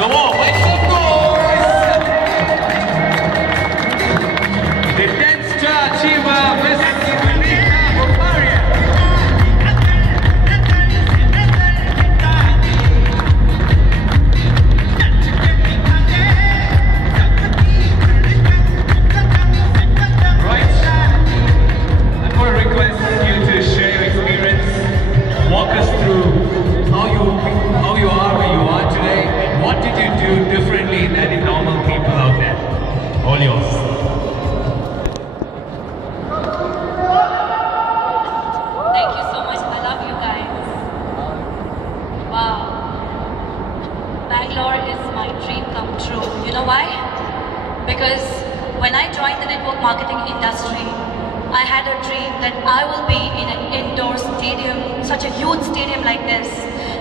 Come on, make some noise! The 10th-star achiever, Miss Veenitha Bokaria. Right, I'm going to request you to share your experience, walk us through how you are where you are today. What did you do differently than the normal people out there? All yours. Thank you so much. I love you guys. Wow. Bangalore is my dream come true. You know why? Because when I joined the network marketing industry, I had a dream that I will be in an indoor stadium, such a huge stadium like this,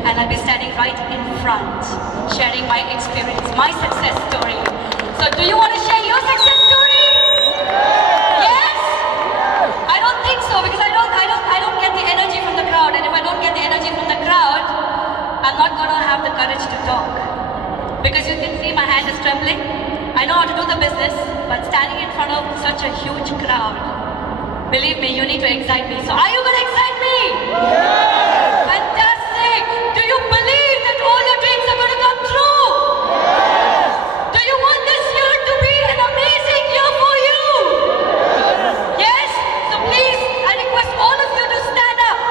and I'll be standing right in front, sharing my experience, my success story. So do you want to share your success story? Yes? I don't think so, because I don't get the energy from the crowd, and if I don't get the energy from the crowd, I'm not going to have the courage to talk. Because you can see my hand is trembling. I know how to do the business, but standing in front of such a huge crowd, believe me, you need to excite me. So are you going to excite me? Yes! Fantastic! Do you believe that all your dreams are going to come true? Yes! Do you want this year to be an amazing year for you? Yes! Yes? So please, I request all of you to stand up.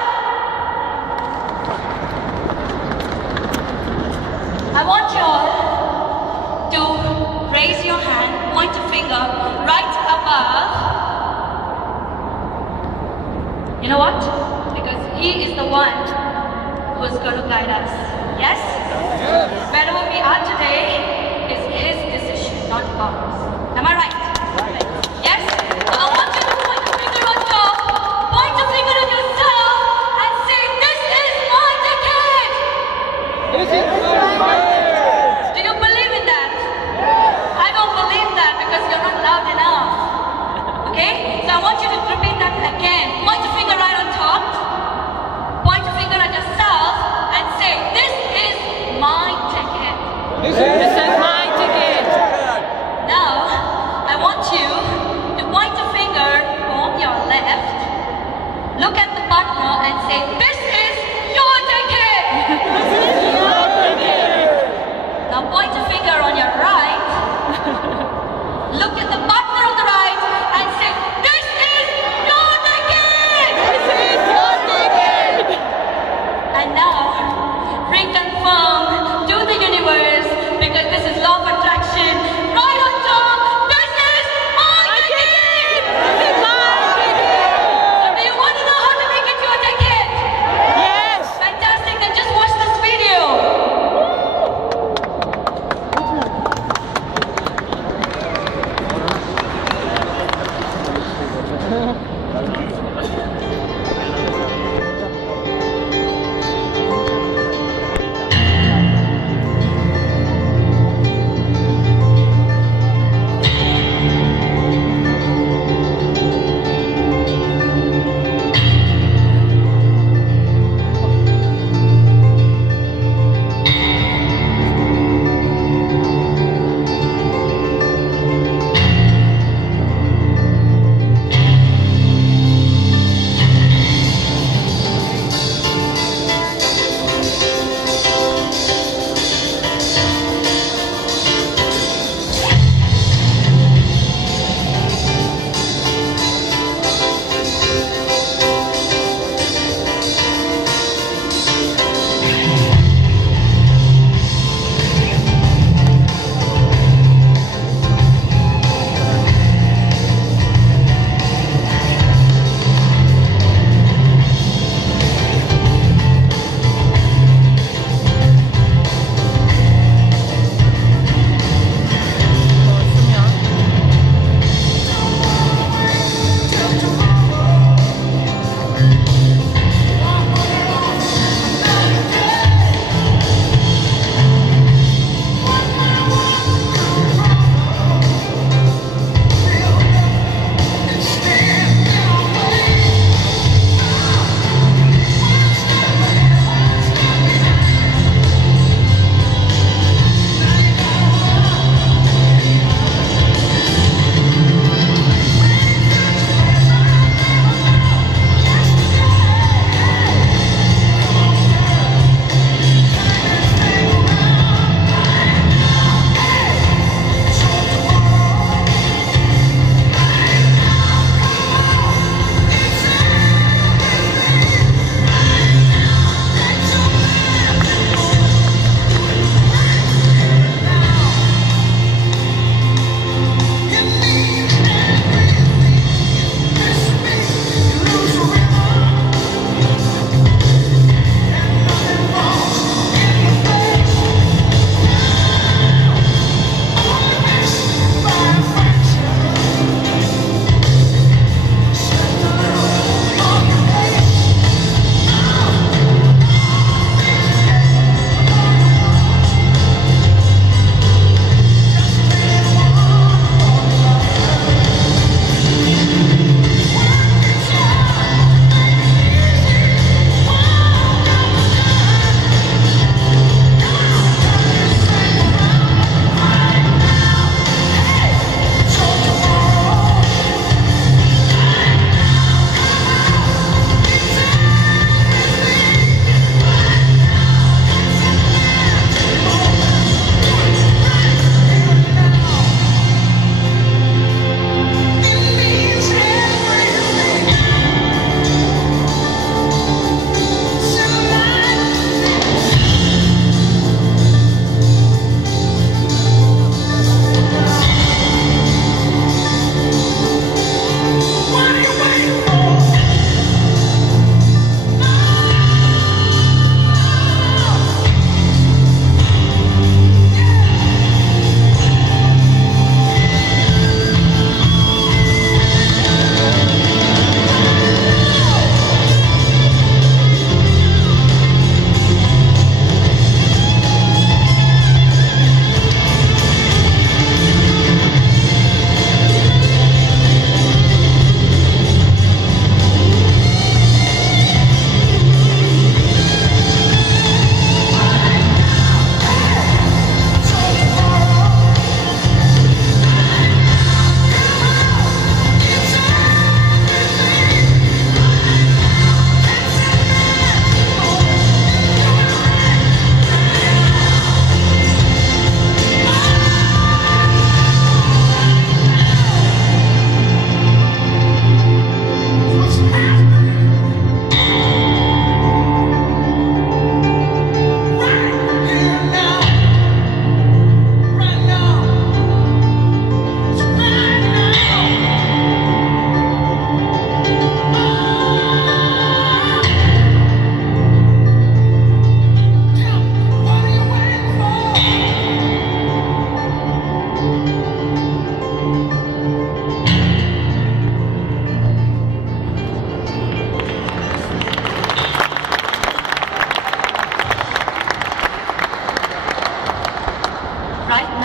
I want you all to raise your hand, point your finger right above. You know what? Because he is the one who is going to guide us. Yes? Yes. Wherever we are today is his decision, not ours. Am I right? Right. Yes? So I want you to point your finger on top, point your finger at yourself, and say, "This is my ticket." This is my ticket. Do you believe in that? Yes. I don't believe that because you're not loud enough. Okay? So I want you to repeat that again. Point your finger right on top. Point your finger at yourself and say, "This is my ticket." This is my ticket. Now, I want you to point your finger on your left. Look at the partner and say, "This is your ticket." This is your ticket.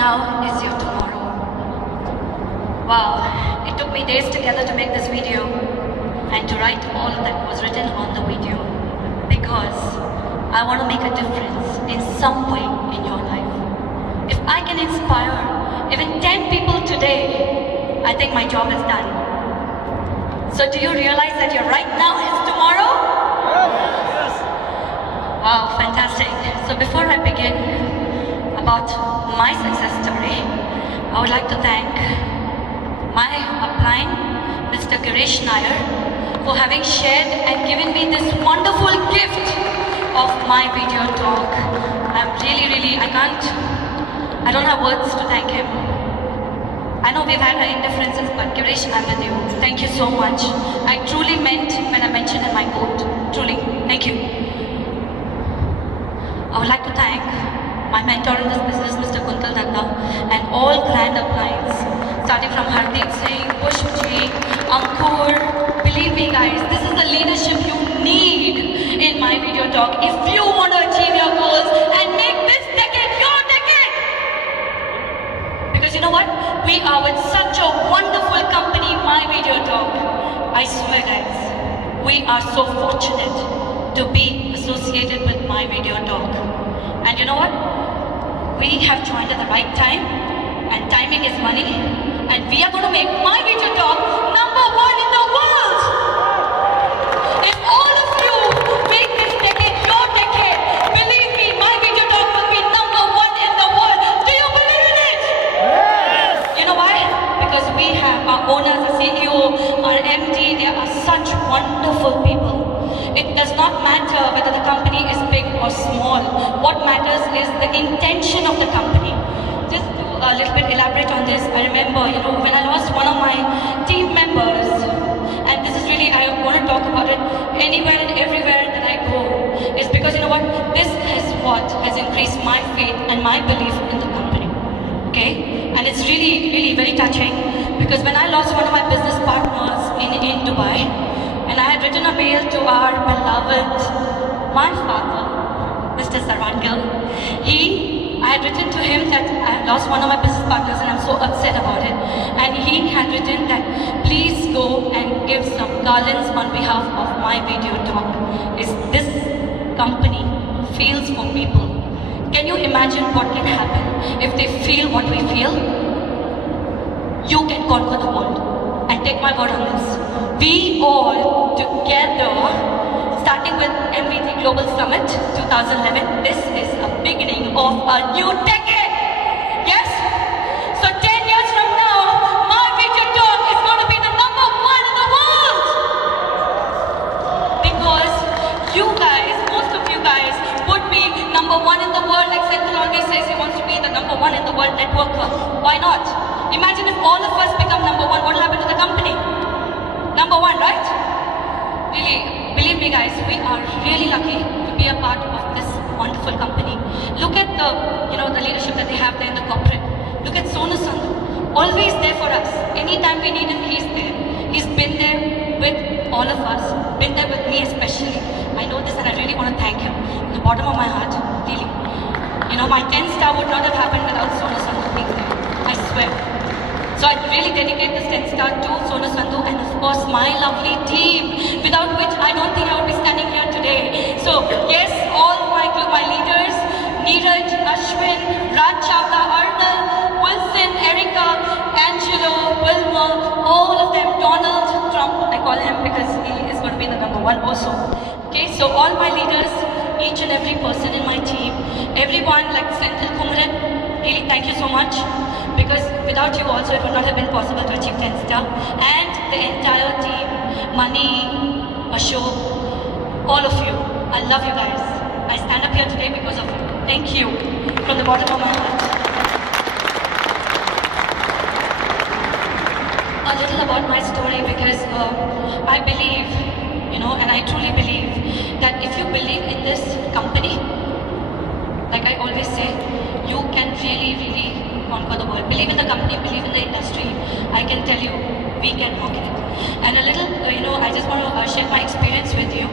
now is your tomorrow. Wow, it took me days together to make this video and to write all that was written on the video because I want to make a difference in some way in your life. If I can inspire even 10 people today, I think my job is done. So do you realize that your right now is tomorrow? Yes. Wow, fantastic. So before I begin about my success story, I would like to thank my upline, Mr. Girish Nair, for having shared and given me this wonderful gift of my video talk. I'm really, I don't have words to thank him. I know we've had our indifferences, but Girish, I'm with you. Thank you so much. I truly meant when I mentioned in my quote. Truly, thank you. I would like to thank my mentor in this business, Mr. Kuntal Datta, and all grand uplines, starting from Hardeep Singh, Pushpji, Ankur. Believe me guys, this is the leadership you need in my video talk if you want to achieve your goals and make this decade your decade. Because you know what? We are with such a wonderful company, my video talk. I swear guys, we are so fortunate to be associated with my video talk. And you know what? We have joined at the right time, and timing is money, and we are going to make my video talk #1 in the world. If all of you make this decade your decade, believe me, my video talk will be #1 in the world. Do you believe in it? Yes. You know why? Because we have our owners, our CEO, our MD, they are such wonderful people. It does not matter whether the company is big or small. What matters is the intention of the company. Just to a little bit elaborate on this, I remember, when I lost one of my team members, and this is really, I want to talk about it anywhere and everywhere that I go, is because, you know what, this is what has increased my faith and my belief in the company, okay? And it's really very touching, because when I lost one of my business partners in Dubai, and I had written a mail to our beloved, my father, Mr. Sarangil. I had written to him that I had lost one of my business partners and I'm so upset about it. And he had written that please go and give some garlands on behalf of my video talk. This company feels for people. Can you imagine what can happen if they feel what we feel? You can conquer the world. And take my word on this. We all together, starting with MVP Global Summit 2011, this is a beginning of a new decade. Yes? So 10 years from now, my video talk is going to be the #1 in the world. Because you guys, most of you guys, would be #1 in the world. Like Senthil always says, he wants to be the #1 in the world networker. Why not? Imagine if all of us become #1, what will happen to the company? #1, right? Really, believe me guys, we are really lucky to be a part of this wonderful company. Look at the leadership that they have there in the corporate. Look at Sonu Sandhu, always there for us. Anytime we need him, he's there. He's been there with all of us, been there with me especially. I know this and I really want to thank him from the bottom of my heart, really. My 10-star would not have happened without Sonu Sandhu being there, I swear. So I really dedicate this 10-star to Sonu Sandhu and of course my lovely team, without which I don't think I would be standing here today. So yes, all my leaders, Neeraj, Ashwin, Raj Chawla, Arnal, Wilson, Erica, Angelo, Wilma, all of them, Donald Trump, I call him because he is going to be the #1 also. Okay, so all my leaders, each and every person in my team, everyone like Senthil Kumran, really thank you so much. Because without you also, it would not have been possible to achieve 10-star. And the entire team, Mani, Ashok, all of you, I love you guys. I stand up here today because of you. Thank you from the bottom of my heart. A little about my story, because I believe, and I truly believe that if you believe in this company, like I always say, you can really conquer the world. Believe in the company, believe in the industry. I can tell you, we can conquer it. And a little, I just want to share my experience with you.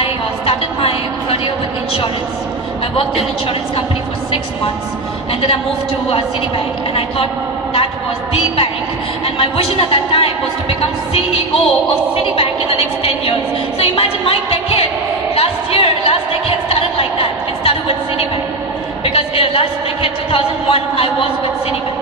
I started my career with insurance. I worked in an insurance company for 6 months, and then I moved to Citibank, and I thought that was the bank, and my vision at that time was to become CEO of Citibank in the next 10 years. So imagine my decade, last decade started like that. It started with Citibank, because last decade, 2001, I was with Citibank.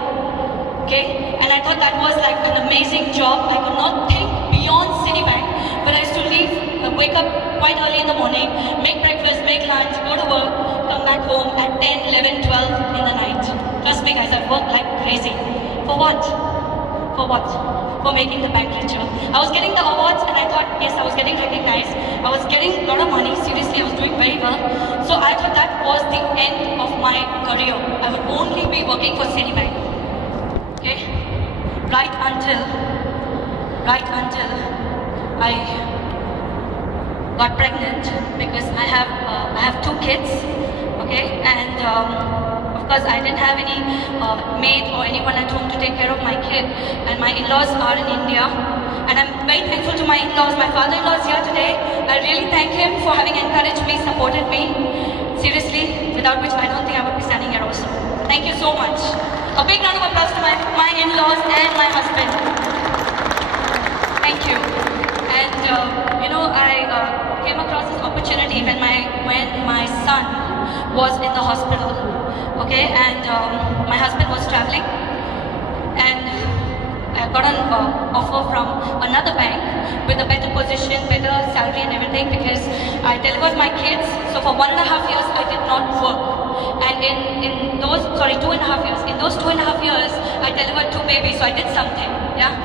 Okay, and I thought that was like an amazing job. I could not think beyond Citibank, but I used to leave, wake up quite early in the morning, make breakfast, make lunch, go to work, come back home at 10, 11, 12 in the night. Trust me guys, I worked like crazy. For what? For what? For making the bank richer. I was getting the awards and I thought, yes, I was getting recognized. I was getting a lot of money, seriously, I was doing very well. So I thought that was the end of my career. I would only be working for Citibank. Okay, right until I got pregnant, because I have 2 kids, okay, and of course I didn't have any maid or anyone at home to take care of my kid, and my in-laws are in India, and I'm very thankful to my in-laws. My father-in-law is here today. I really thank him for having encouraged me, supported me, seriously, without which I don't think I would be standing here also. Thank you so much. A big round of applause to my in-laws and my husband. Thank you. And you know, I came across this opportunity when my son was in the hospital. Okay, and my husband was traveling, and I got an offer from another bank with a better position, better salary and everything, because I delivered my kids. So for 1.5 years I did not work. And in those, 2.5 years, in those 2.5 years, I delivered 2 babies, so I did something, yeah?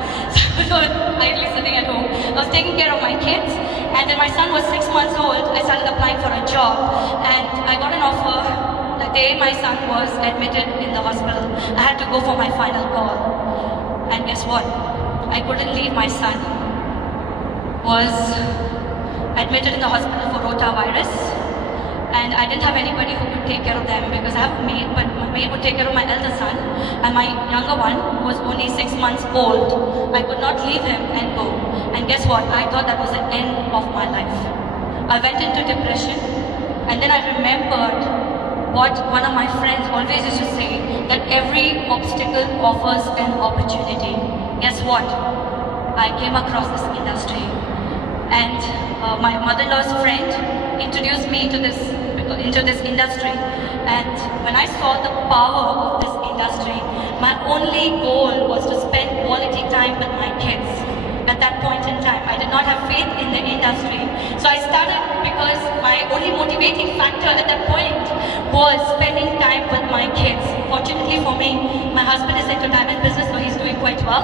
So idly sitting at home. I was taking care of my kids, and then my son was 6 months old. I started applying for a job, and I got an offer the day my son was admitted in the hospital. I had to go for my final call. And guess what? I couldn't leave. My son was admitted in the hospital for rotavirus. And I didn't have anybody who could take care of them, because I have a maid, but my maid would take care of my elder son, and my younger one, who was only 6 months old, I could not leave him and go. And guess what? I thought that was the end of my life. I went into depression, and then I remembered what one of my friends always used to say, that every obstacle offers an opportunity. Guess what? I came across this industry, and my mother-in-law's friend introduced me into this industry, and when I saw the power of this industry, my only goal was to spend quality time with my kids. At that point in time, I did not have faith in the industry, so I started, because my only motivating factor at that point was spending time with my kids. Fortunately for me, my husband is into diamond business, so he's doing quite well.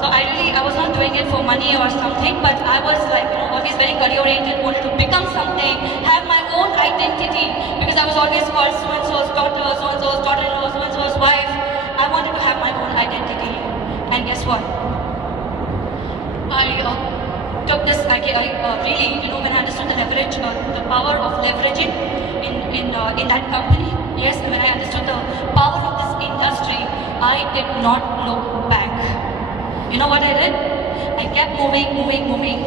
So I was not doing it for money or something, but I was like, you know, always very career oriented, wanted to become something, have my own identity, because I was always called so-and-so's daughter, so-and-so's daughter-in-law, so-and-so's wife. I wanted to have my own identity. And guess what? I took this, I really, you know, when I understood the leverage, the power of leveraging in that company, yes, when I understood the power of this industry, I did not look back. You know what I did? I kept moving,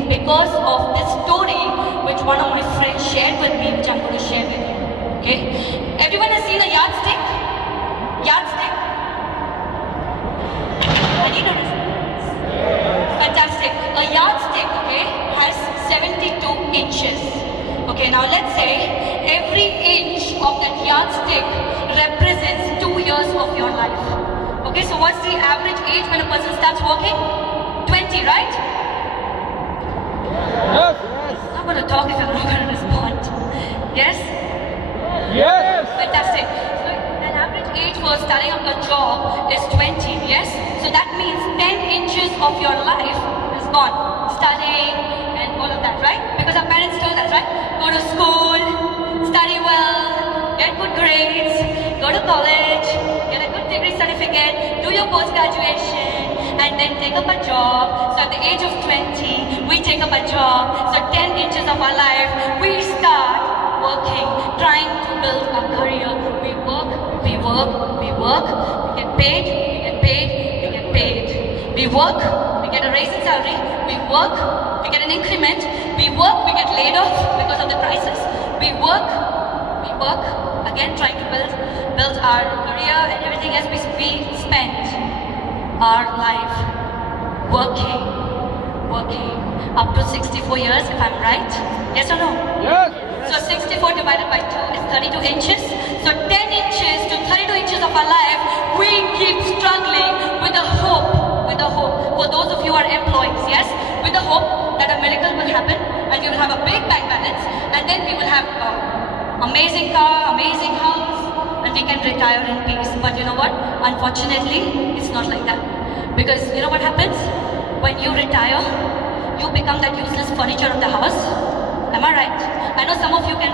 because of this story which one of my friends shared with me, which I'm going to share with you. Okay? Everyone has seen a yardstick? Yardstick? I need a response. Fantastic. A yardstick, okay, has 72 inches. Okay, now let's say every inch of that yardstick represents 2 years of your life. Okay, so what's the average age when a person starts working? 20, right? Yes. I'm not going to talk if you're not going to respond. Yes? Yes. Fantastic. So an average age for starting up a job is 20, yes? So that means 10 inches of your life is gone. Studying and all of that, right? Because our parents told us, right? Go to school, study well, get good grades, go to college, get a good degree certificate, do your post-graduation, and then take up a job. So at the age of 20, we take up a job. So 10 inches of our life, we start working, trying to build a career. We work, we get paid, we get paid. We work, we get a raise in salary. We work, we get an increment. We work, we get laid off because of the crisis. We work, work, again trying to build our career and everything else. We spent our life working up to 64 years, if I'm right. Yes or no? Yes. So 64 divided by 2 is 32 inches. So 10 inches to 32 inches of our life, we keep struggling with the hope. For those of you who are employees, yes? With the hope that a miracle will happen and we will have a big bank balance and then we will have an amazing car, amazing house, and we can retire in peace. But you know what? Unfortunately, it's not like that. Because you know what happens? When you retire, you become that useless furniture of the house. Am I right? I know some of you can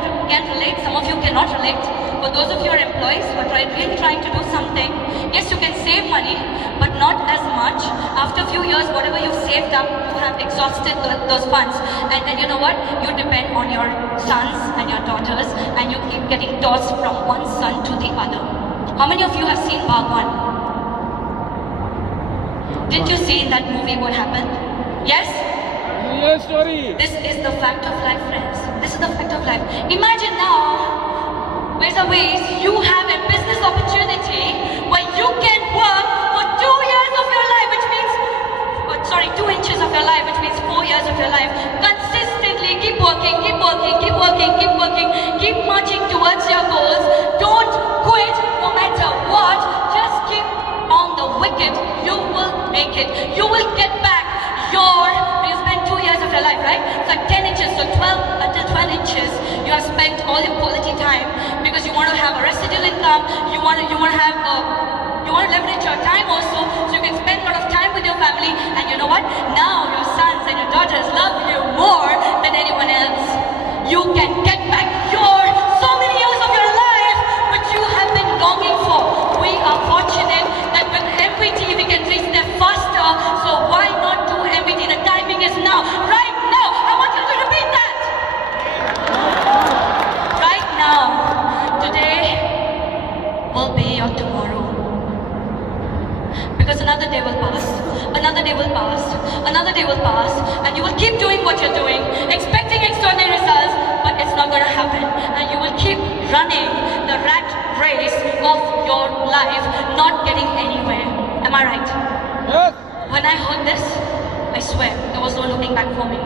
relate, some of you cannot relate. For those of you who are employees who are really trying to do something, yes, you can save money, but not as much. After a few years, whatever you've saved up, you have exhausted those funds. And then you know what? You depend on your sons and your daughters, and you keep getting tossed from one son to the other. How many of you have seen Bhagwan? Did you see in that movie what happened? Yes? Real story. This is the fact of life, friends. This is the fact of life. Imagine now, ways are ways, you have a business opportunity where you can work for 2 years of your life, which means, 2 inches of your life, which means 4 years of your life. Consistently keep working, keep marching towards your goals. Don't quit no matter what. Just keep on the wicket. You will make it. You will get back you spent 2 years of your life, right? So 10 inches, so 12 inches, you have spent all your quality time because you want to have a residual income, you want to leverage your time also, so you can spend a lot of time with your family, and you know what? Now your sons and your daughters love you more than anyone else. You can get back so many years of your life which you have been longing for. We are fortunate that with MVT we can reach there faster, so why not do MVT? The timing is now, right now. I want you to repeat that. Right now. Today will be your tomorrow. Because another day will pass, another day will pass, another day will pass, and you will keep doing what you're doing, expecting extraordinary results, but it's not going to happen. And you will keep running the rat race of your life, not getting anywhere. Am I right? Yes. When I heard this, I swear, there was no looking back for me.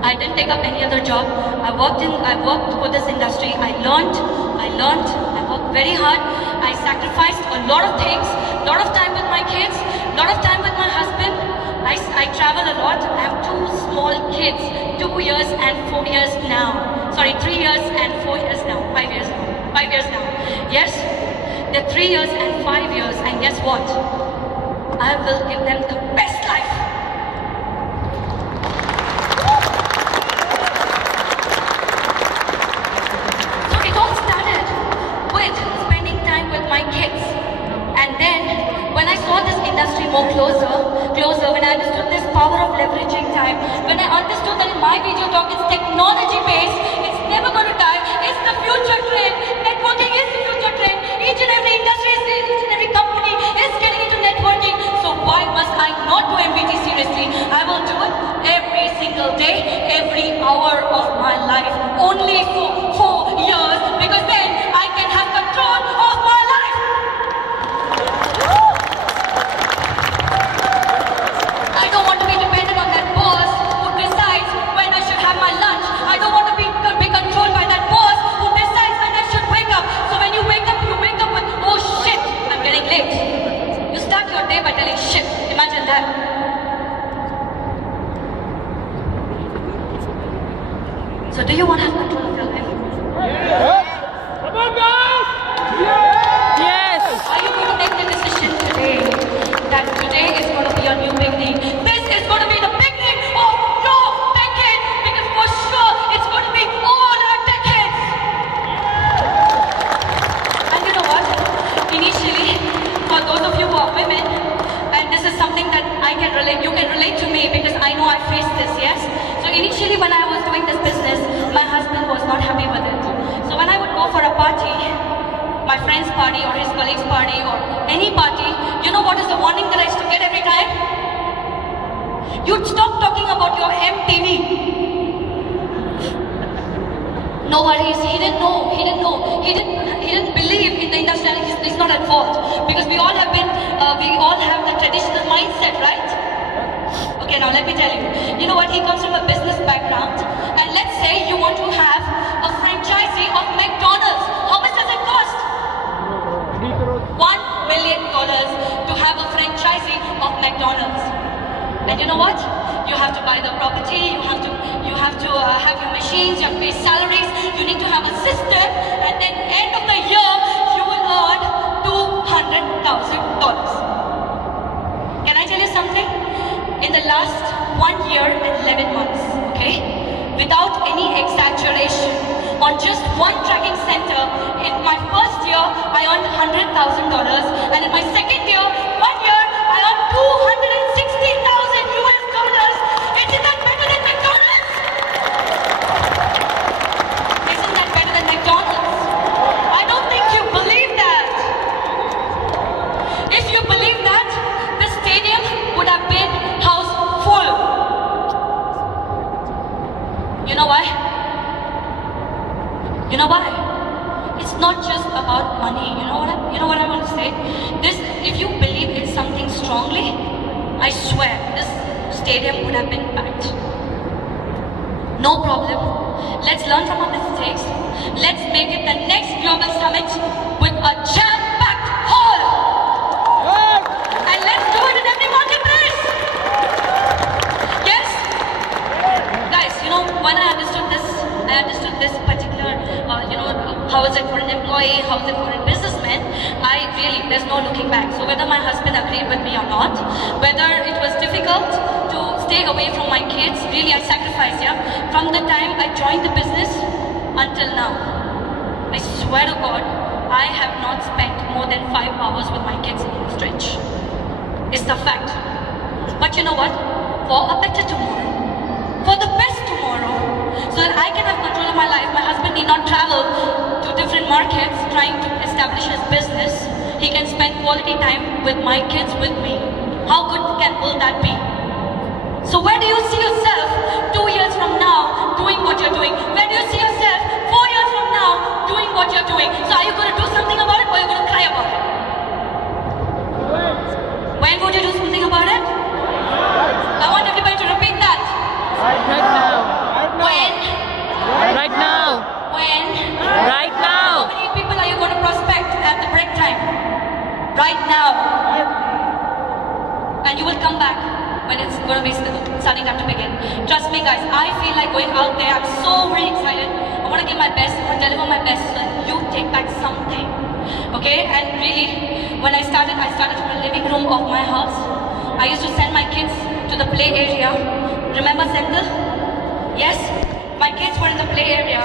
I didn't take up any other job. I worked for this industry. I learned, I worked very hard. I sacrificed a lot of things, a lot of time with my kids, a lot of time with my husband. I travel a lot. I have 2 small kids, 2 years and 4 years now. Sorry, 3 years and 4 years now, 5 years now, 5 years now. Yes, they're 3 years and 5 years, and guess what? I will give them the best life. So it all started with spending time with my kids. And then when I saw this industry more closer, when I understood this power of leveraging time, when I understood that in my video talk it's technology based, it's never going to die, it's the future trend, networking is the future trend, each and every industry, each and every company is getting into networking, so why must I not do MVT seriously? I will do it every single day, every hour of my life, only for 4 years, because then I can have control of my life. I don't want to be dependent on that boss who decides when I should have my lunch. I don't want to be controlled by that boss who decides when I should wake up. So when you wake up with, oh shit, I'm getting late. You start your day by telling shit. Imagine that. So do you want to have control of your life? Yes. Come on, guys. Yes. Are you going to make the decision today that today is going to be your new beginning? This is going to be the beginning of your decade, because for sure it's going to be all our decades. And you know what? Initially, for those of you who are women, and this is something that I can relate, you can relate to me because I know I faced this, yes? So initially when I was doing this business, my husband was not happy with it. So when I would go for a party, my friend's party or his colleague's party or any party, you know what is the warning that I used to get every time? You'd stop talking about your MTV. No worries. He didn't know. He didn't know. He didn't believe in the industry. And he's not at fault because we all have the traditional mindset, right? Okay, now let me tell you. You know what? He comes from a business background, and let's say you want to have a franchisee of McDonald's. How much does it cost? $1 million to have a franchisee of McDonald's. And you know what? You have to buy the property, you have to have your machines, you have to pay salaries, you need to have a system, and then end of the year, you will earn $200,000. Can I tell you something? In the last 1 year and 11 months, okay, without any exaggeration, on just one tracking center, in my first year, I earned $100,000, and in my second year, 1 year, I earned $260,000 US dollars. Isn't that better than McDonald's? Isn't that better than McDonald's? I don't think you believe that. If you believe that, the stadium would have been house full. You know why? You know why? It's not just about money. You know what I want to say? This, if you believe in something strongly, I swear this stadium would have been packed. No problem. Let's learn from our mistakes. Let's make it the next global summit with a jam-packed hall. And let's do it in every marketplace. Yes? Guys, you know, when I understood this particular, how is it for an employee, how is it for a businessman, there's no looking back. So whether my husband agreed with me or not, whether it was difficult to stay away from my kids, really I sacrificed, yeah. From the time I joined the business until now, I swear to God, I have not spent more than 5 hours with my kids in a stretch. It's the fact. But you know what? For a better tomorrow, for the best tomorrow, so that I can have control of my life. My husband need not travel to different markets trying to establish his business. He can spend quality time with my kids with me. How good will that be? So where do you see yourself 2 years from now doing what you're doing? Where do you see yourself 4 years from now doing what you're doing? So are you going to do something about it or are you going to cry about it? When would you do something about it? I want everybody to repeat that. Right now. When? Right now. When? Right now. How many people are you going to prospect at the break time? Right now. And you will come back when it's going to be starting to begin. Trust me guys, I feel like going out there. I'm so very excited. I want to give my best. I want to deliver my best so that you take back something. Okay? And really, when I started from the living room of my house. I used to send my kids to the play area. Remember Senthil? Yes? My kids were in the play area.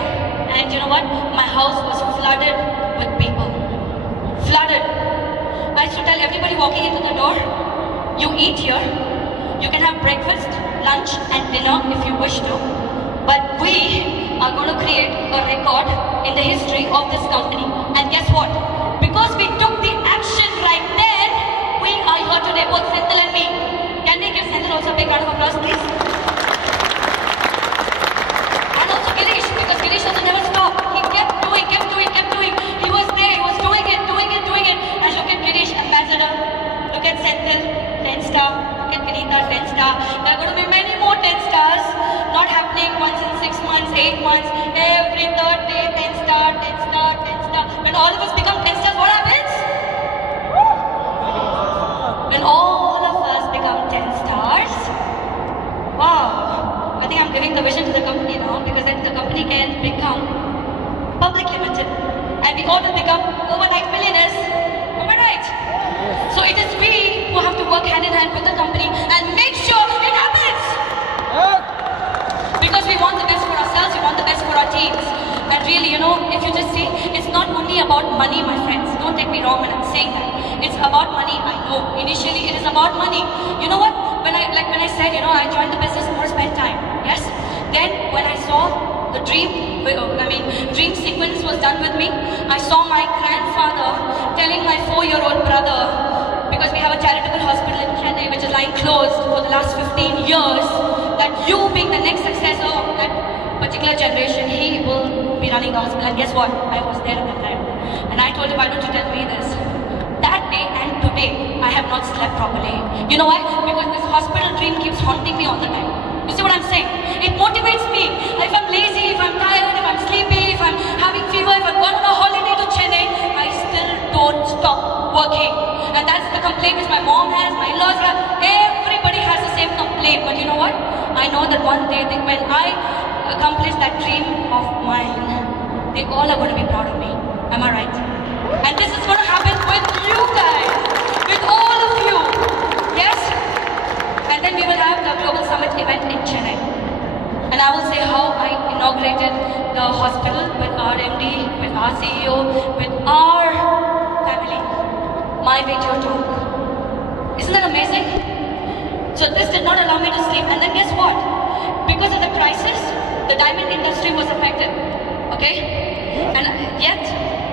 And you know what? My house was flooded with people. Flooded. I used to tell everybody walking into the door, you eat here. You can have breakfast, lunch and dinner if you wish to. But we are going to create a record in the history of this company. And guess what? Because we took the action right then, we are here today, both Senthil and me. Can we give Senthil also a big round of applause, please? And also Girish, because Girish also never stopped. He kept doing. He was there, he was doing it. And look at Girish, ambassador. Look at Senthil, 10 star. Look at Veenitha, 10 star. There are going to be many more 10 stars. Not happening once in 6 months, 8 months. Every third day, 10 star. When all of us become 10 stars, what happens? When all of us become 10 stars, wow, I think I'm giving the vision to the company now, because then the company can become public limited and we all will become overnight millionaires. Overnight. So it is we who have to work hand in hand with the company and make sure it happens. Because we want the best for ourselves, we want the best for our teams. And really, you know, if you just see, it's not only about money, my friends. Don't take me wrong when I'm saying that. It's about money, I know. Initially, it is about money. You know what? When I said, you know, I joined the business more to spend time. Yes? Then, when I saw the dream sequence was done with me, I saw my grandfather telling my 4-year-old brother, because we have a charitable hospital in Chennai which is lying closed for the last 15 years, that you being the next successor of that particular generation, he will be running the hospital. And guess what? I was there at that time. And I told him, why don't you tell me this? That day and today, I have not slept properly. You know why? Because this hospital dream keeps haunting me all the time. You see what I'm saying? It motivates me. If I'm lazy, if I'm tired, if I'm sleepy, if I'm having fever, if I've gone on a holiday to Chennai, I still don't stop working. And that's the complaint which my mom has, my in-laws have. Everybody has the same complaint. But you know what? I know that one day when I accomplish that dream of mine, they all are going to be proud of me. Am I right? And this is going to happen with you guys, with all of you. Yes? And then we will have the Global Summit event in Chennai. And I will say how I inaugurated the hospital with our MD, with our CEO, with our family. My video talk. Isn't that amazing? So this did not allow me to sleep. And then guess what? Because of the crisis, the diamond industry was affected. Okay? And yet,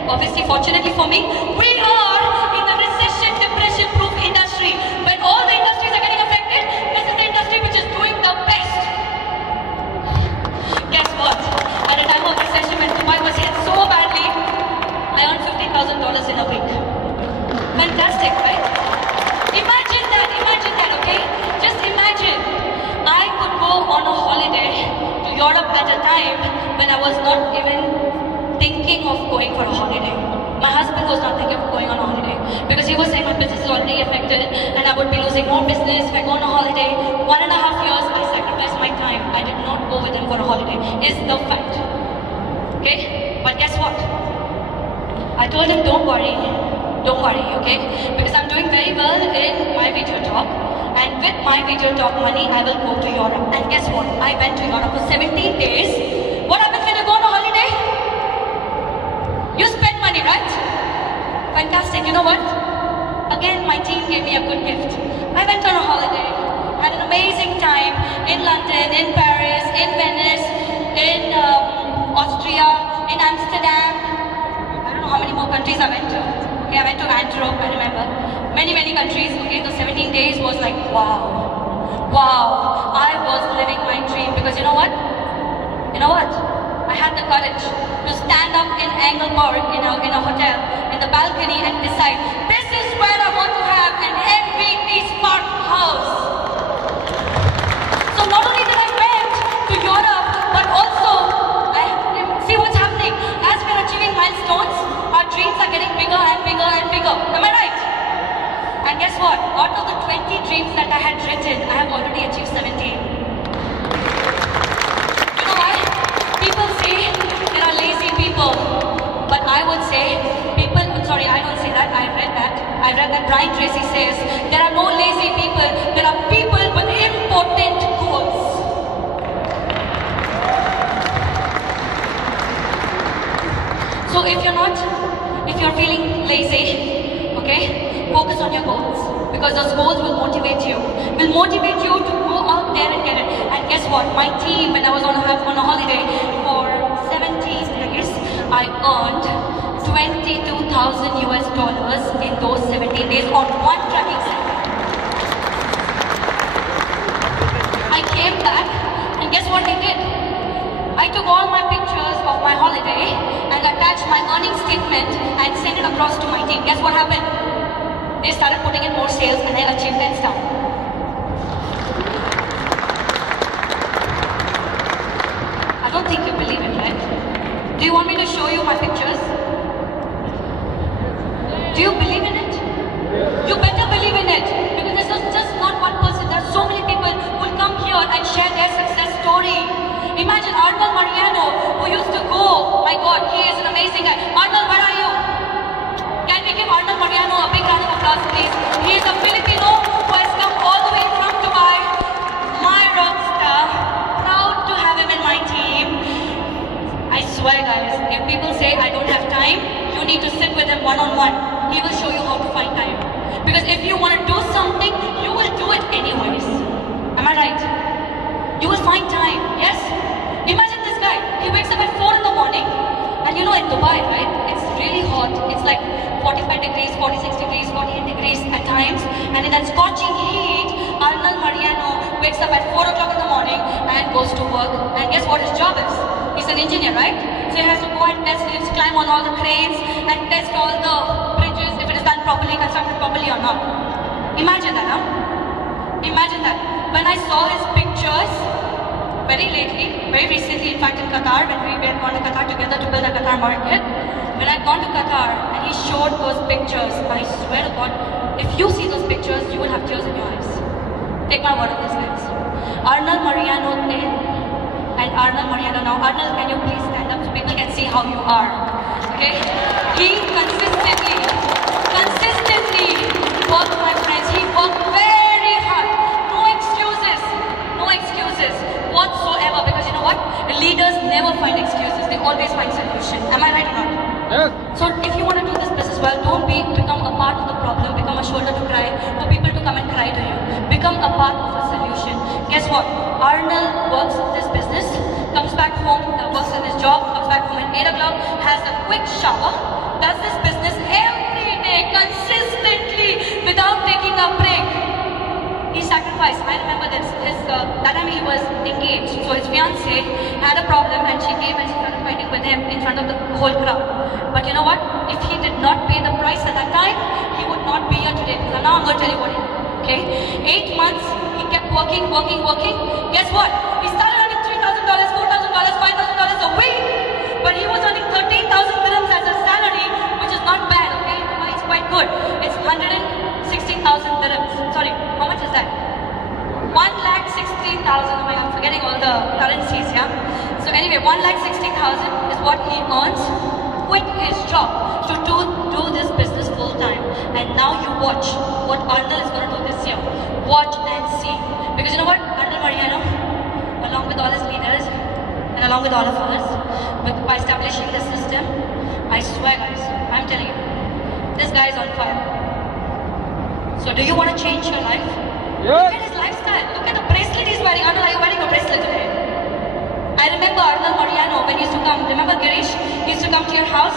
obviously, fortunately for me, we are in the recession, depression-proof industry. When all the industries are getting affected, this is the industry which is doing the best. Guess what? At a time of recession, when Dubai was hit so badly, I earned $50,000 in a week. Fantastic, right? Imagine that, okay? Just imagine, I could go on a holiday to Europe at a time when I was not even thinking of going for a holiday. My husband was not thinking of going on a holiday because he was saying my business is already affected and I would be losing more business if I go on a holiday. 1.5 years, I sacrificed my time. I did not go with him for a holiday. Is the fact. Okay? But guess what? I told him, don't worry, okay? Because I'm doing very well in my video talk. And with my video talk money, I will go to Europe. And guess what? I went to Europe for 17 days. What happens when you go on a holiday? You spend money, right? Fantastic. You know what? Again, my team gave me a good gift. I went on a holiday, had an amazing time in London, in Paris, in Venice, in Austria, in Amsterdam. I don't know how many more countries I went to. Okay, I went to Antwerp, I remember. Many countries. Okay, the 17 days was like, wow. Wow. I was living my dream because you know what? I had the courage to stand up in Engelberg in a hotel, in the balcony and decide, this is where I want to have an MVT smart house. So not only did I went to Europe, but also, see what's happening. As we're achieving milestones, our dreams are getting bigger and bigger and bigger. Am I right? And guess what? Out of the 20 dreams that I had written, I have already achieved 17. People say there are lazy people, but I would say people, sorry, I don't say that, I read that Brian Tracy says there are no lazy people, there are people with important goals. So if you're feeling lazy, okay, focus on your goals, because those goals will motivate you to go out there and get it. And guess what? My team, when I was on a holiday for 17 days, I earned $22,000 in those 17 days on one tracking center. I came back, and guess what I did? I took all my pictures of my holiday and attached my earnings statement and sent it across to my team. Guess what happened? They started putting in more sales and I achieved 10 stars. I don't think you believe it, right? Do you want me to show you my pictures? Do you believe in it? You better believe in it. Because there's just not one person. There's so many people who will come here and share their success story. Imagine Arnold Mariano, who used to go. My God, he is an amazing guy. Arnold, where are you? Can we give Arnold Mariano a big round of applause, please? He is a Filipino who has come all the way from Dubai. My rock star. Proud to have him in my team. I swear, guys, if people say I don't have time, you need to sit with him one-on-one. He will show you how to find time. Because if you want to do something, you will do it anyways. Am I right? You will find time, yes? Imagine this guy. He wakes up at 4 in the morning. And you know in Dubai, right? It's really hot. It's like 45 degrees, 46 degrees, 48 degrees at times. And in that scorching heat, Arnold Mariano wakes up at 4 o'clock in the morning and goes to work. And guess what his job is? He's an engineer, right? So he has to go and test lifts, climb on all the cranes and test all the bridges if it is done properly, constructed properly or not. Imagine that, huh? Imagine that. When I saw his pictures, very recently, in fact in Qatar, when we went gone to Qatar together to build a Qatar market, when I'd gone to Qatar and he showed those pictures, I swear to God, if you see those pictures, you will have tears in your eyes. Take my word on this, guys. Arnold Mariano then and Arnold Mariano now. Arnold, can you please stand up so people can see how you are? Okay? He consistently worked, my friends. He worked very hard. No excuses whatsoever. Because you know what? Leaders never find excuses. They always find solutions. Am I right or not? Yes. So if you want to do this business well, don't become a part of the problem, become a shoulder to cry, for people to come and cry to you. Become a part of a solution. Guess what? Arnold works this business, comes back home, works in his job, comes back home at 8 o'clock, has a quick shower, does this business every day, consistently, without taking a break. He sacrificed. I remember this. That time he was engaged, so his fiancée had a problem and she came and she started fighting with him in front of the whole crowd. But you know what? If he did not pay the price at that time, he would not be here today. So now I'm going to tell you what he did. Okay? 8 months, he kept working. Guess what? He started earning $3,000, $4,000, $5,000 a week. But he was earning 13,000 dirhams as a salary, which is not bad, okay? It's quite good. It's 116,000 dirhams. Sorry, how much is that? 1,60,000. Oh my God, I'm forgetting all the currencies, yeah? So anyway, 1,60,000 is what he earns. Quit his job to do this business full time. And now you watch what Arnold is going to do this year. Watch and see. Because you know what? Arnold Mariano, along with all his leaders, and along with all of us, by establishing the system, I swear guys, I'm telling you, this guy is on fire. So do you want to change your life? Yes. Look at his lifestyle. Look at the bracelet he's wearing. Arnold, are you wearing a bracelet today? I remember Arnold Mariano when he used to come. Remember Girish? He used to come to your house.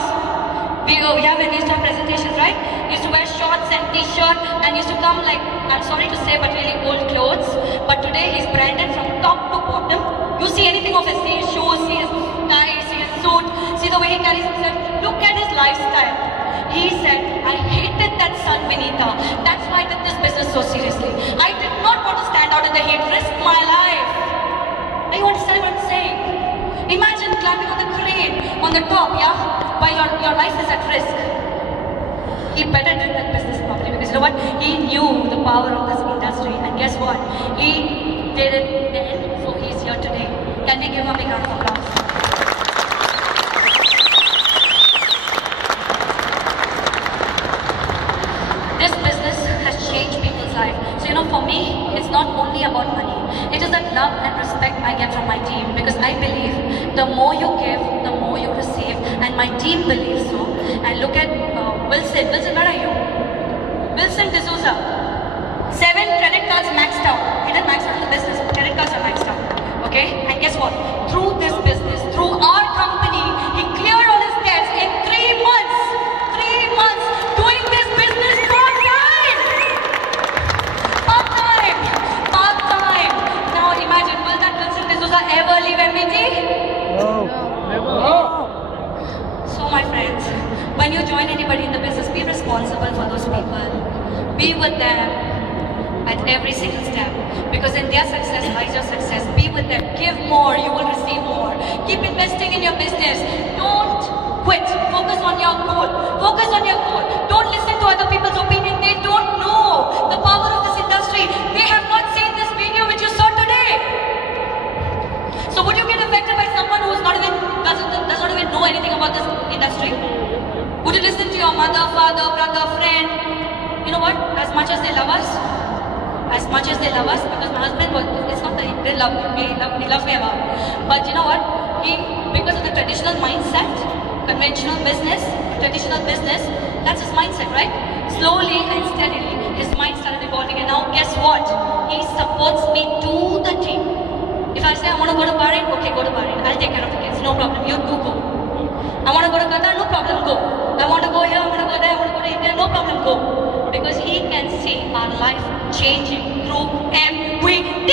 We used to have presentations, right? He used to wear shorts and t-shirt and used to come like, I'm sorry to say, but really old clothes. But today he's branded from top to bottom. You see anything of his, see his shoes, see his tie, see his suit, see the way he carries himself. Look at his lifestyle. He said, I hated that son, Veenitha. That's why I did this business so seriously. I did not want to stand out in the heat, risk my life. Do you understand what I'm saying? Imagine climbing on the crane, on the top, yeah? While your life is at risk. He better did that business properly because you know what? He knew the power of this industry and guess what? He did it then, so he's here today. Can we give him a big round of applause? This business has changed people's life. So you know, for me, it's not only about money. It is that love and respect I get from my team because I believe the more you give, the more you receive, and my team believes so. And look at Wilson. Wilson, where are you? Wilson D'Souza. 7 credit cards maxed out. He didn't max out in the business. Credit cards are maxed out. Okay? And guess what? Through this business, through our company, he cleared all his debts in 3 months. 3 months doing this business part-time. Part-time. Now imagine, will that Wilson D'Souza ever leave MBT? No. Never. So my friends, when you join anybody in the business, be responsible for those people. Be with them at every single step. Because in their success lies your success. Be with them. Give more, you will receive more. Keep investing in your business. Don't quit. Focus on your goal. Focus on your goal. Don't listen to other people's opinion. They don't know the power of this industry. They have not seen this video which you saw today. So would you get affected by someone who does not even know anything about this industry? Would you listen to your mother, father, brother, friend? You know what? As much as they love us, because my husband was, it's not that he didn't love me, he loves me a lot. But you know what? Because of the traditional mindset, conventional business, that's his mindset, right? Slowly and steadily, his mind started evolving and now guess what? He supports me to the team. If I say I want to go to Bahrain, okay, go to Bahrain. I'll take care of the kids, no problem, you do go. I want to go to Qatar, no problem, go. I want to go here, I want to go there, I want to go to India, no problem, go. Because he can see our life changing through MVD.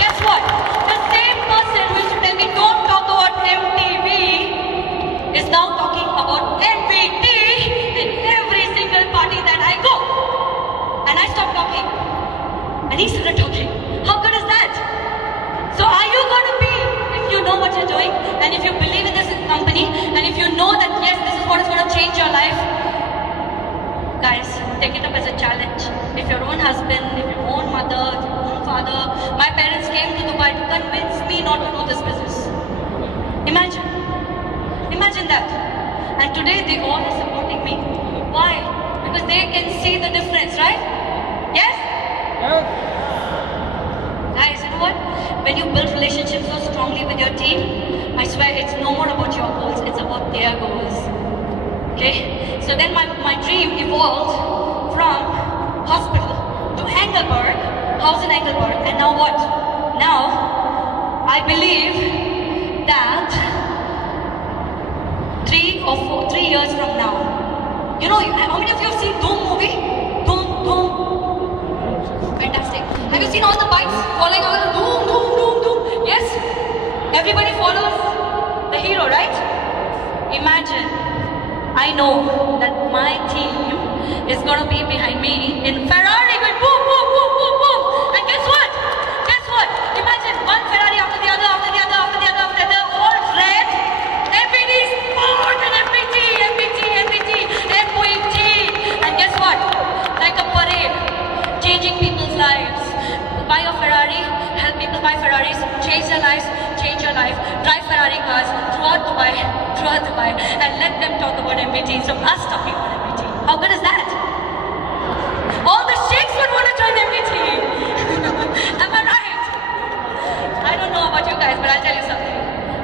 Guess what? The same person company, and if you know that yes, this is what is going to change your life, guys, take it up as a challenge. If your own husband, if your own mother, if your own father, my parents came to Dubai to convince me not to do this business. Imagine that. And today they all are supporting me. Why? Because they can see the difference, right? Yes? Guys, you know what? When you build relationships so strongly with your team, I swear it's no more about your goals, it's about their goals. Okay? So then my dream evolved from hospital to Engelberg, house in Engelberg, and now what? Now, I believe that 3 years from now, you know, how many of you have seen Doom movie? Doom. Fantastic. Have you seen all the bikes following out? Doom. Yes? Everybody follows the hero, right? Imagine, I know that my team is going to be behind me in Ferrari going boom. And guess what? Imagine one Ferrari after the other, all red. MPT Sport and MPT. And guess what? Like a parade, changing people's lives. Buy a Ferrari, help people buy Ferraris, change their lives, change your life. Drive Ferrari cars throughout Dubai, and let them talk about MPT instead of us talking about MPT. How good is that? All the sheikhs would want to join MPT. Am I right? I don't know about you guys, but I'll tell you something.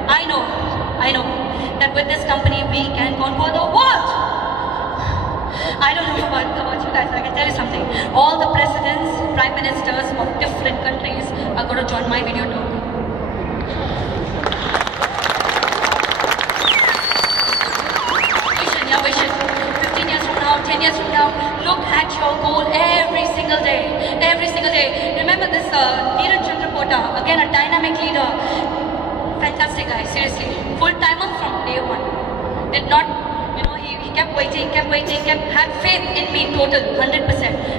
I know that with this company we can conquer the world. I don't know about you guys, but I can tell you something. All the presidents, prime ministers of different countries are going to join my video talk. Vision. 15 years from now, 10 years from now, look at your goal every single day. Remember this Neeraj Chandra, again a dynamic leader. Fantastic guy, seriously. Full-timer from day one. Did not, he kept waiting, had faith in me total, 100%.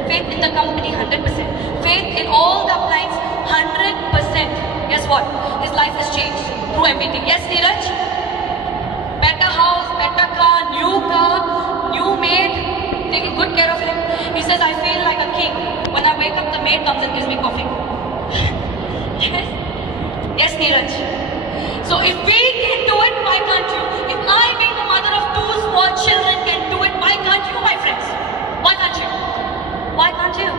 Faith in the company, 100%. Faith in all the appliance, 100%. Guess what? His life has changed through MPT. Yes, Neeraj? Better house, better car, new maid, taking good care of him. He says, I feel like a king. When I wake up, the maid comes and gives me coffee. Yes, Neeraj. So if we can do it, why can't you? If I, being the mother of 2 small children, can do it, why can't you, my friends? Why can't you?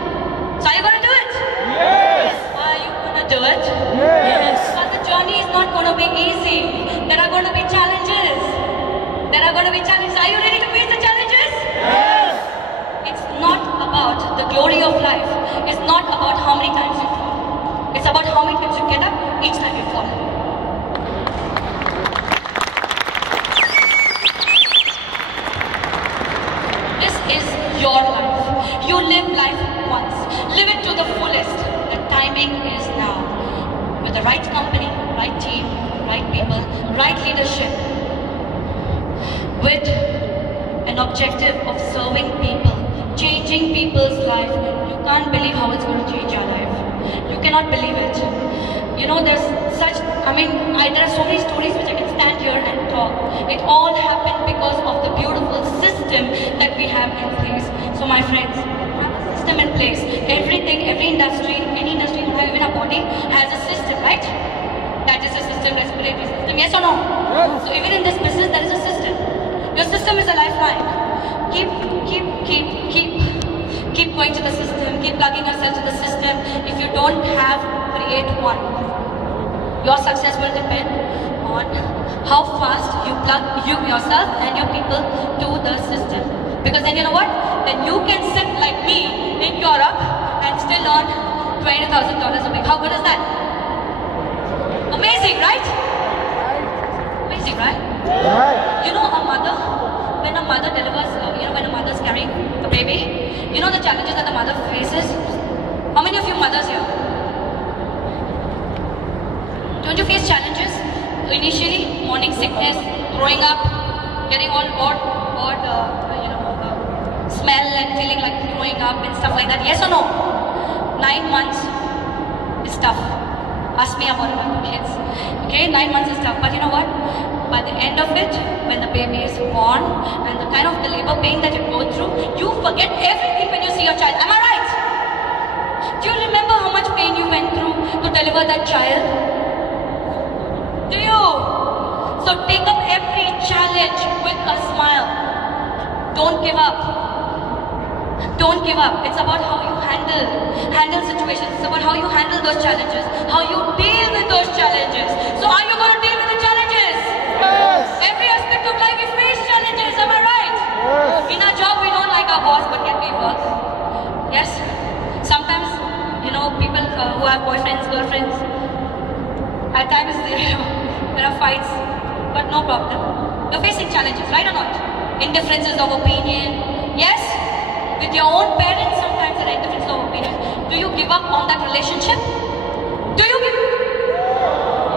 So are you going to do it? Yes. Are you going to do it? Yes. But the journey is not going to be easy. There are going to be challenges. Are you ready to face the challenges? Yes. It's not about the glory of life. It's not about how many times you fall. It's about how many times you get up each time you fall. This is your life. You live life once. Live it to the fullest. The timing is now. With the right company, right team, right people, right leadership. With an objective of serving people, changing people's life. You can't believe how it's going to change your life. You cannot believe it. You know, there are so many stories which I can stand here and talk. It all happened because of the beautiful system that we have in place. So my friends, have a system in place. Every industry, any industry, even a body, has a system, right? Digestive system, respiratory system, yes or no? Yes. So even in this business, there is a system. Your system is a lifeline. Keep going to the system. Keep plugging yourself to the system. If you don't have, create one. Your success will depend on how fast you plug yourself and your people to the system. Because then you know what? Then you can sit like me in Europe and still earn $20,000 a week. How good is that? Amazing, right? Amazing, right? Right. You know, when a mother delivers, when a mother's carrying a baby, you know the challenges that the mother faces? How many of you mothers here? Don't you face challenges? Initially, morning sickness, throwing up, getting all bored, smell and feeling like throwing up and stuff like that. Yes or no? 9 months is tough. Ask me about my kids. Okay, 9 months is tough. But you know what? by the end of it, when the baby is born, and the kind of the labor pain that you go through, you forget everything when you see your child. Am I right? Do you remember how much pain you went through to deliver that child? Do you? So take up every challenge with a smile. Don't give up. Don't give up. It's about how you handle situations. It's about how you handle those challenges, how you deal with those challenges. So are you going to deal with the challenges? Yes. Every aspect of life we face challenges. Am I right? Yes. In our job we don't like our boss, but yet we work. Yes. Sometimes, people who have boyfriends, girlfriends, at times there are fights, but no problem. You're facing challenges, right or not? Indifferences of opinion. Yes. With your own parents, sometimes there are differences of opinion. Do you give up on that relationship? Do you give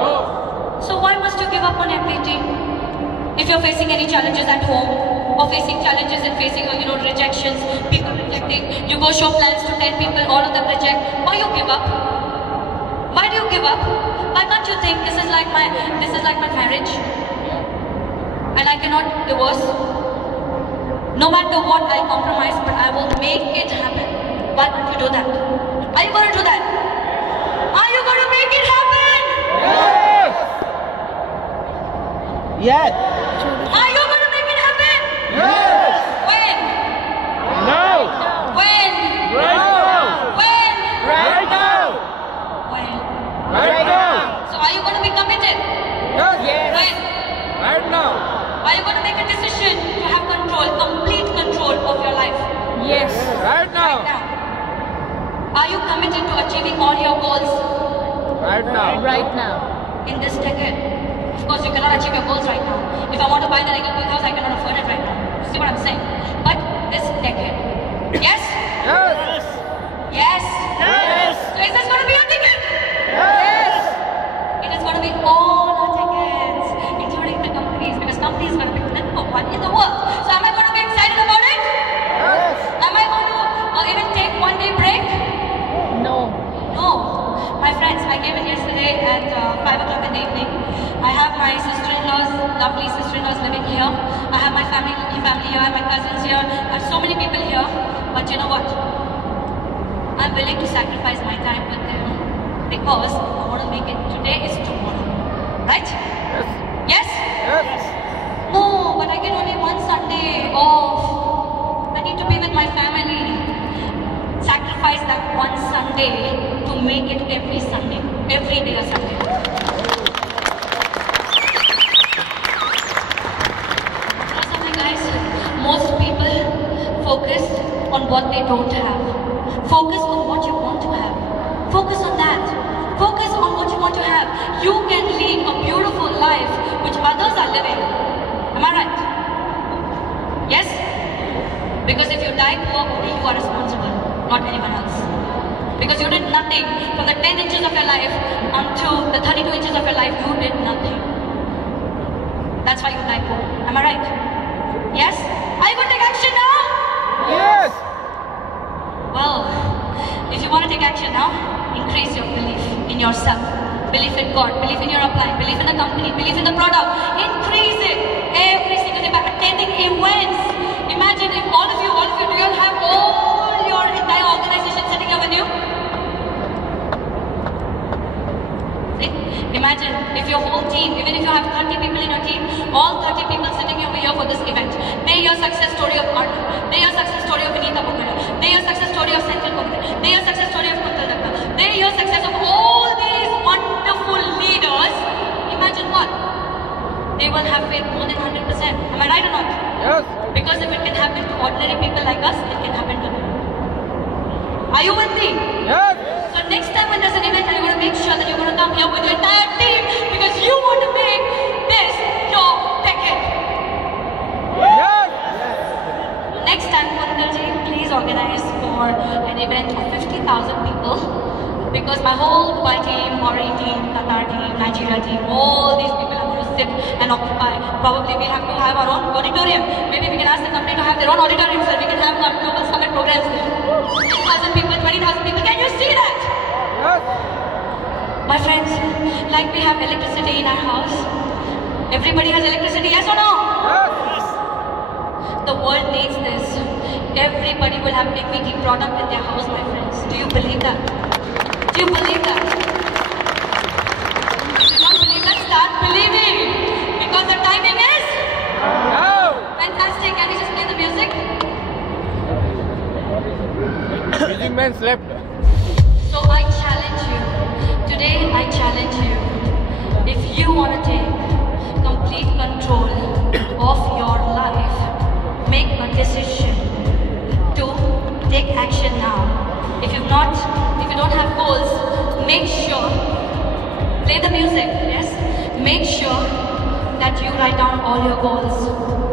up? So why must you give up on everything? If you're facing any challenges at home, or facing challenges in facing, rejections, people rejecting, you go show plans to 10 people, all of them reject, why you give up? Why do you give up? Why can't you think this is like my marriage? And I cannot divorce? No matter what, I compromise, but I will make it happen. Why can't you do that? Are you going to do that? Are you going to make it happen? Yes. Yes. Are you going to make it happen? Yes. When? No. When? Right now. When? Right now. When? Right now. So are you going to be committed? Yes. When? Right now. Are you going to make a decision to have control, complete control of your life? Yes. Right Right now. now. Are you committed to achieving all your goals Right now. Right now. in this decade? Of course, you cannot achieve your goals right now. If I want to buy the Regal Big House, I cannot afford it right now. You see what I'm saying? But this decade. Yes? Yes. Yes? Yes. So is this going to be your ticket? Yes. It is going to be all our tickets, including the companies, because companies are going to be the number one in the world. So am I going to be excited about it? Yes. Am I going to even take one day break? No. No. My friends, I came in yesterday at 5 o'clock in the evening. I have my sister-in-laws, lovely sister-in-laws living here. I have my family here, I have my cousins here. I have so many people here. But you know what? I'm willing to sacrifice my time with them because I want to make it today is tomorrow. Right? Yes. Yes? Yes. No, but I get only one Sunday off. I need to be with my family. Sacrifice that one Sunday to make it every Sunday. Every day a Sunday. You know something, guys? Most people focus on what they don't have. Focus on what you want to have. Focus on that. Focus on what you want to have. You can lead a beautiful life which others are living. Am I right? Yes? Because if you die poor, only you are responsible, not anyone else. Because you did nothing from the 10 inches of your life until the 32 inches of your life, you did nothing. That's why you die poor. Am I right? Yes? Are you going to take action now? Yes. Well, if you want to take action now, increase your belief in yourself. Belief in God, belief in your upline, belief in the company, belief in the product. Increase it every single day by attending events. Imagine if all of you, do you have all your entire organization sitting here with you? See? Imagine if your whole team, even if you have 30 people in your team, all 30 people sitting over here for this event. They hear success story of Arnold. They hear success story of Veenitha Bokaria. They hear success story of Central Bokaria. They hear success story of Kuntal Dakka. They hear success of all these wonderful leaders. Imagine what? They will have faith more than 100%. Am I right or not? Yes. Because if it can happen to ordinary people like us, it can happen to them. Are you with me? Yes. So next time when there's an event, you're going to make sure that you're going to come here with your entire team because you want to make this your decade. Yes. Next time, Kuntalji, please organize for an event of 50,000 people because my whole Dubai team, Bahrain team, Qatar team, Nigeria team, all these people are going to sit and occupy. Probably we have to have our own auditorium. Maybe we can ask the company to have their own auditorium so we can have our global summit programs there. 10,000 people, 20,000 people, can you see that? Yes. My friends, like we have electricity in our house, Everybody has electricity, yes or no? Yes. The world needs this. Everybody will have equity product in their house, my friends. Do you believe that? Do you believe that? If you don't believe that, start believing. Because the timing is Now. fantastic. Can you just play the music? Music man slept. So I challenge you. Today I challenge you. If you want to take complete control of your life, make a decision to take action now. If you don't have goals, make sure, play the music, yes? Make sure that you write down all your goals.